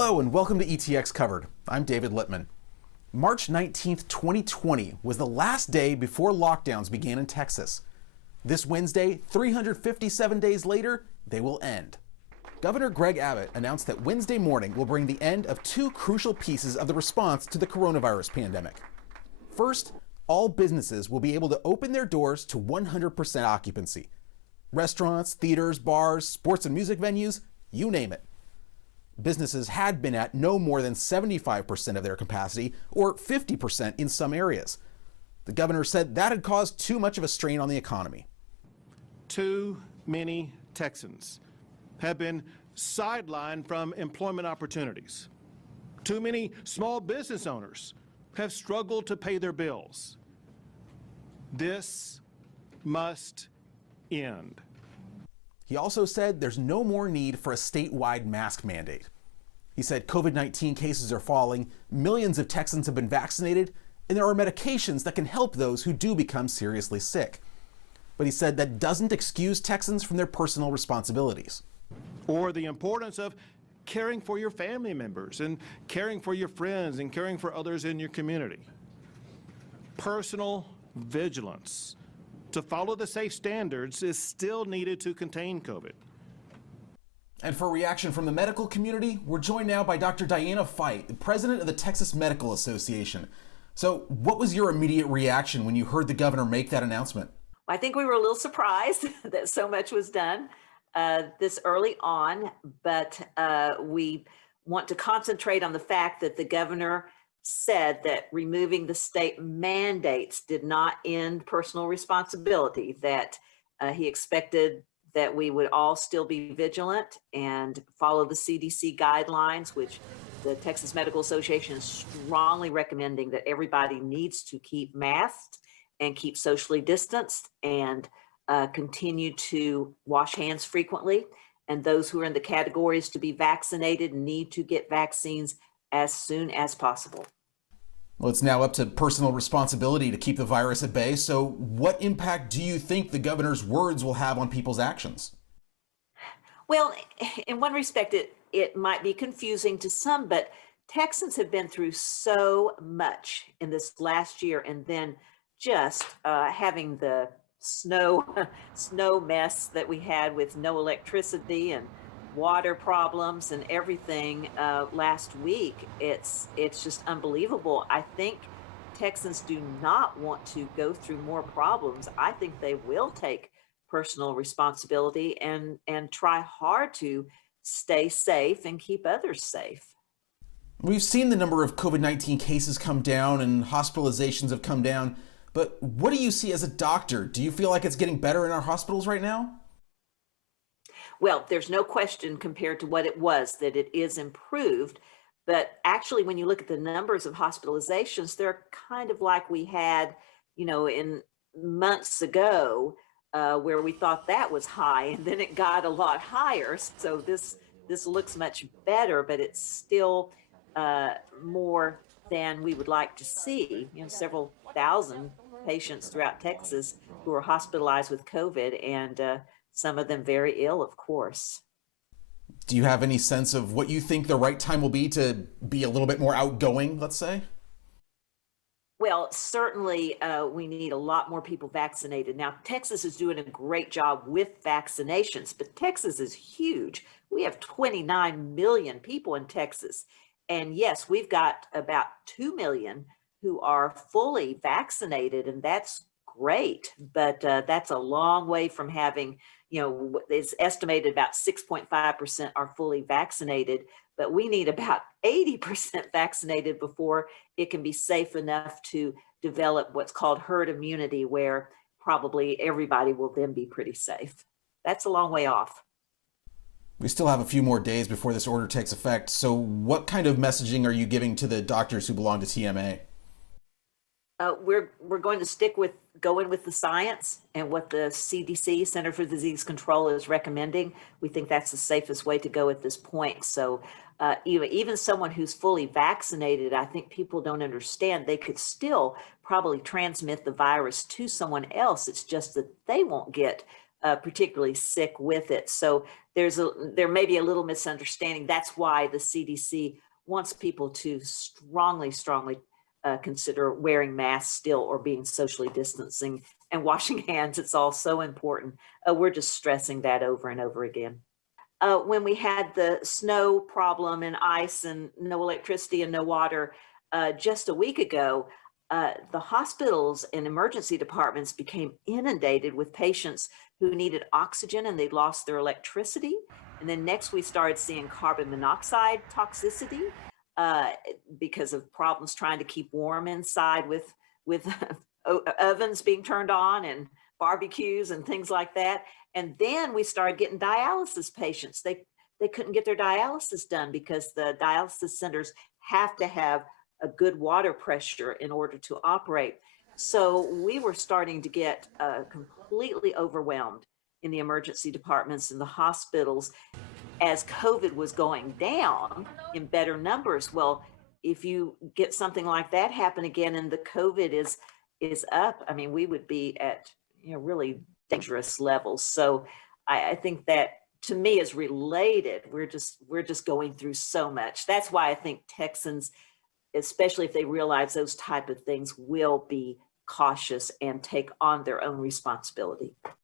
Hello and welcome to ETX Covered. I'm David Littman. March 19th, 2020 was the last day before lockdowns began in Texas. This Wednesday, 357 days later, they will end. Governor Greg Abbott announced that Wednesday morning will bring the end of two crucial pieces of the response to the coronavirus pandemic. First, all businesses will be able to open their doors to 100% occupancy. Restaurants, theaters, bars, sports and music venues, you name it. Businesses had been at no more than 75% of their capacity, or 50% in some areas. The governor said that had caused too much of a strain on the economy. Too many Texans have been sidelined from employment opportunities. Too many small business owners have struggled to pay their bills. This must end. He also said there's no more need for a statewide mask mandate. He said COVID-19 cases are falling, millions of Texans have been vaccinated, and there are medications that can help those who do become seriously sick. But he said that doesn't excuse Texans from their personal responsibilities. Or the importance of caring for your family members and caring for your friends and caring for others in your community. Personal vigilance to follow the safe standards is still needed to contain COVID. And for a reaction from the medical community, we're joined now by Dr. Diana Fite, the president of the Texas Medical Association. So what was your immediate reaction when you heard the governor make that announcement? I think we were a little surprised that so much was done this early on, but we want to concentrate on the fact that the governor said that removing the state mandates did not end personal responsibility, that he expected that we would all still be vigilant and follow the CDC guidelines, which the Texas Medical Association is strongly recommending that everybody needs to keep masked and keep socially distanced and continue to wash hands frequently. And those who are in the categories to be vaccinated need to get vaccines as soon as possible. Well, it's now up to personal responsibility to keep the virus at bay. So what impact do you think the governor's words will have on people's actions? Well, in one respect, it might be confusing to some, but Texans have been through so much in this last year, and then just having the snow mess that we had with no electricity and water problems and everything last week. It's just unbelievable. I think Texans do not want to go through more problems. I think they will take personal responsibility and try hard to stay safe and keep others safe. We've seen the number of COVID-19 cases come down and hospitalizations have come down, but what do you see as a doctor? Do you feel like it's getting better in our hospitals right now? Well, there's no question compared to what it was that it is improved. But actually, when you look at the numbers of hospitalizations, they're kind of like we had, in months ago, where we thought that was high, and then it got a lot higher. So this looks much better, but it's still more than we would like to see. Several thousand patients throughout Texas who are hospitalized with COVID, and some of them very ill, of course. Do you have any sense of what you think the right time will be to be a little bit more outgoing, let's say? Well, certainly we need a lot more people vaccinated. Now, Texas is doing a great job with vaccinations, but Texas is huge. We have 29 million people in Texas. And yes, we've got about 2 million who are fully vaccinated, and that's great. But that's a long way from having, it's estimated about 6.5% are fully vaccinated, but we need about 80% vaccinated before it can be safe enough to develop what's called herd immunity, where probably everybody will then be pretty safe. That's a long way off. We still have a few more days before this order takes effect. So what kind of messaging are you giving to the doctors who belong to TMA? We're going to go in with the science and what the CDC, Center for Disease Control, is recommending. We think that's the safest way to go at this point. So even someone who's fully vaccinated, I think people don't understand, they could still probably transmit the virus to someone else. It's just that they won't get particularly sick with it. So there may be a little misunderstanding. That's why the CDC wants people to strongly consider wearing masks still, or being socially distancing and washing hands. It's all so important. We're just stressing that over and over again. When we had the snow problem and ice and no electricity and no water just a week ago, the hospitals and emergency departments became inundated with patients who needed oxygen and they'd lost their electricity. And then next we started seeing carbon monoxide toxicity because of problems trying to keep warm inside with ovens being turned on and barbecues and things like that. And then we started getting dialysis patients. They couldn't get their dialysis done because the dialysis centers have to have a good water pressure in order to operate. So we were starting to get completely overwhelmed in the emergency departments and the hospitals as COVID was going down in better numbers. Well, if you get something like that happen again and the COVID is up, I mean, we would be at really dangerous levels. So I think that, to me, is related. We're just going through so much. That's why I think Texans, especially if they realize those type of things, will be cautious and take on their own responsibility.